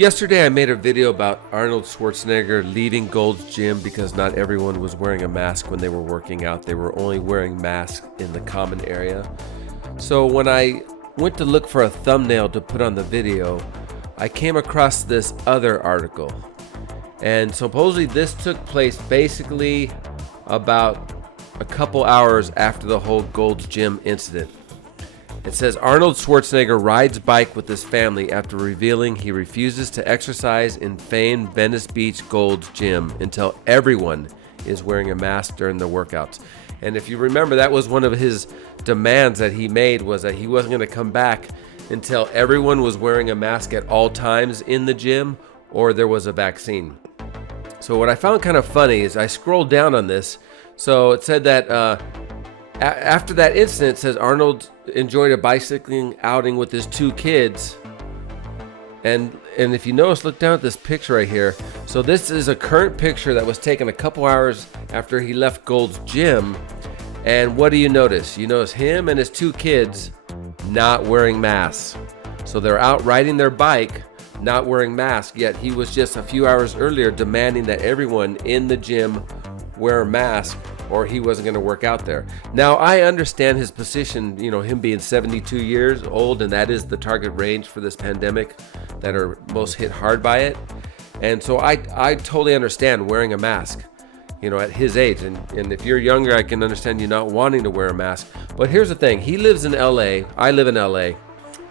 Yesterday I made a video about Arnold Schwarzenegger leaving Gold's Gym because not everyone was wearing a mask when they were working out. They were only wearing masks in the common area. So when I went to look for a thumbnail to put on the video, I came across this other article. And supposedly this took place basically about a couple hours after the whole Gold's Gym incident. It says Arnold Schwarzenegger rides bike with his family after revealing he refuses to exercise in famed Venice Beach Gold's Gym until everyone is wearing a mask during the workouts. And if you remember, that was one of his demands that he made, was that he wasn't going to come back until everyone was wearing a mask at all times in the gym or there was a vaccine. So what I found kind of funny is I scrolled down on this. So it said that after that incident, it says Arnold enjoyed a bicycling outing with his two kids. And if you notice, look down at this picture right here. So this is a current picture that was taken a couple hours after he left Gold's Gym. And what do you notice? You notice him and his two kids not wearing masks. So they're out riding their bike, not wearing masks, yet he was just a few hours earlier demanding that everyone in the gym wear a mask or he wasn't going to work out there. Now, I understand his position, him being 72 years old, and that is the target range for this pandemic that are most hit hard by it. And so I totally understand wearing a mask, at his age. And if you're younger, I can understand you not wanting to wear a mask. But here's the thing. He lives in LA. I live in LA.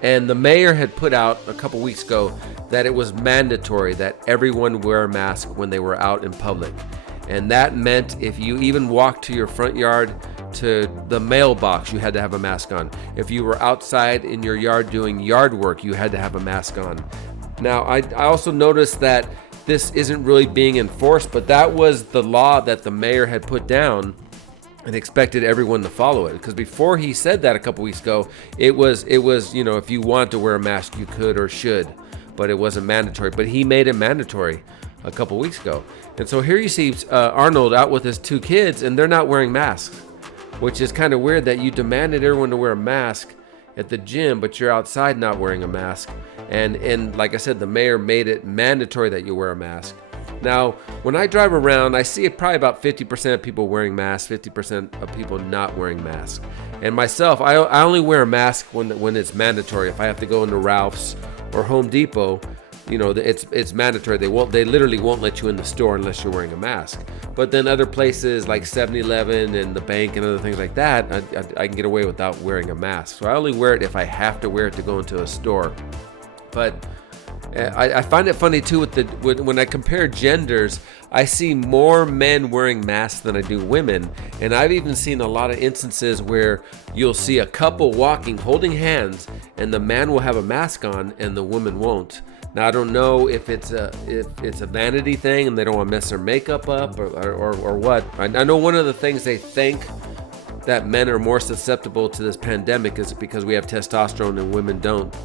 And the mayor had put out a couple weeks ago that it was mandatory that everyone wear a mask when they were out in public. And that meant if you even walked to your front yard to the mailbox, you had to have a mask on. If you were outside in your yard doing yard work, you had to have a mask on. Now, I also noticed that this isn't really being enforced, but that was the law that the mayor had put down and expected everyone to follow it. Because before he said that a couple weeks ago, it was if you want to wear a mask, you could or should, but it wasn't mandatory. But he made it mandatory a couple weeks ago. And so here you see Arnold out with his two kids, and they're not wearing masks, which is kind of weird that you demanded everyone to wear a mask at the gym, but you're outside not wearing a mask. And like I said, the mayor made it mandatory that you wear a mask. Now, when I drive around, I see probably about 50% of people wearing masks, 50% of people not wearing masks. And myself, I only wear a mask when it's mandatory. If I have to go into Ralph's or Home Depot, it's mandatory. They literally won't let you in the store unless you're wearing a mask. But then other places like 7-Eleven and the bank and other things like that, I can get away without wearing a mask. So I only wear it if I have to wear it to go into a store. But I find it funny too when I compare genders, I see more men wearing masks than I do women. And I've even seen a lot of instances where you'll see a couple walking, holding hands, and the man will have a mask on and the woman won't. Now, I don't know if it's a vanity thing and they don't want to mess their makeup up or what. I know one of the things they think that men are more susceptible to this pandemic is because we have testosterone and women don't.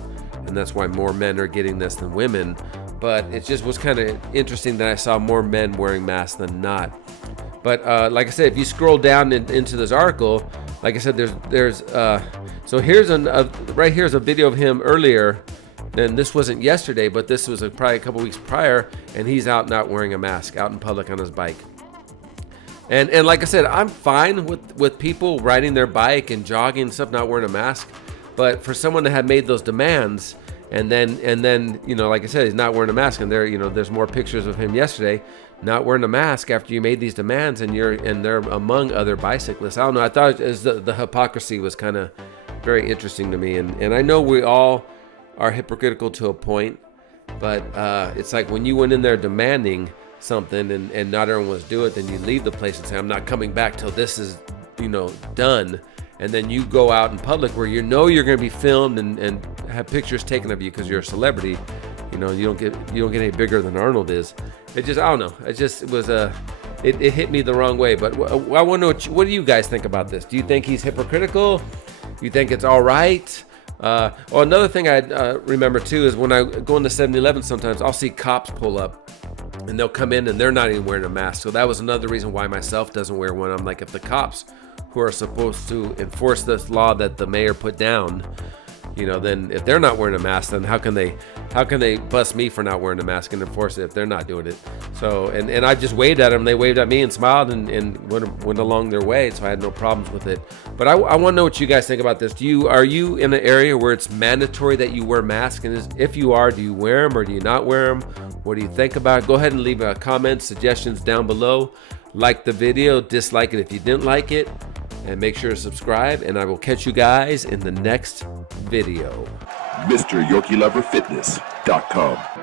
And that's why more men are getting this than women. But it just was kind of interesting that I saw more men wearing masks than not. But like I said, if you scroll down into this article, like I said, so here's right here's a video of him earlier. And this wasn't yesterday, but this was probably a couple weeks prior, and he's out not wearing a mask, out in public on his bike. And like I said, I'm fine with people riding their bike and jogging and stuff, not wearing a mask. But for someone to have made those demands, and then like I said, he's not wearing a mask, and there's more pictures of him yesterday not wearing a mask after you made these demands, and they're among other bicyclists. I don't know. I thought the hypocrisy was kind of very interesting to me, and I know we all are hypocritical to a point, but it's like when you went in there demanding something and not everyone was doing it, then you leave the place and say, I'm not coming back till this is done. And then you go out in public where you're going to be filmed and have pictures taken of you because you're a celebrity. You don't get any bigger than Arnold is. It just, I don't know. It hit me the wrong way. But I want to know what do you guys think about this? Do you think he's hypocritical? Do you think it's all right? Another thing I remember too is when I go into 7-Eleven, sometimes I'll see cops pull up and they'll come in and they're not even wearing a mask. So that was another reason why myself doesn't wear one. I'm like, if the cops who are supposed to enforce this law that the mayor put down, you know, then if they're not wearing a mask, then how can they bust me for not wearing a mask and enforce it if they're not doing it? So, and I just waved at them. They waved at me and smiled and went along their way. So I had no problems with it. But I want to know what you guys think about this. Are you in an area where it's mandatory that you wear masks? And if you are, do you wear them or do you not wear them? What do you think about it? Go ahead and leave a comment, suggestions down below. Like the video, dislike it if you didn't like it, and make sure to subscribe, and I will catch you guys in the next video. MrYorkieLoverFitness.com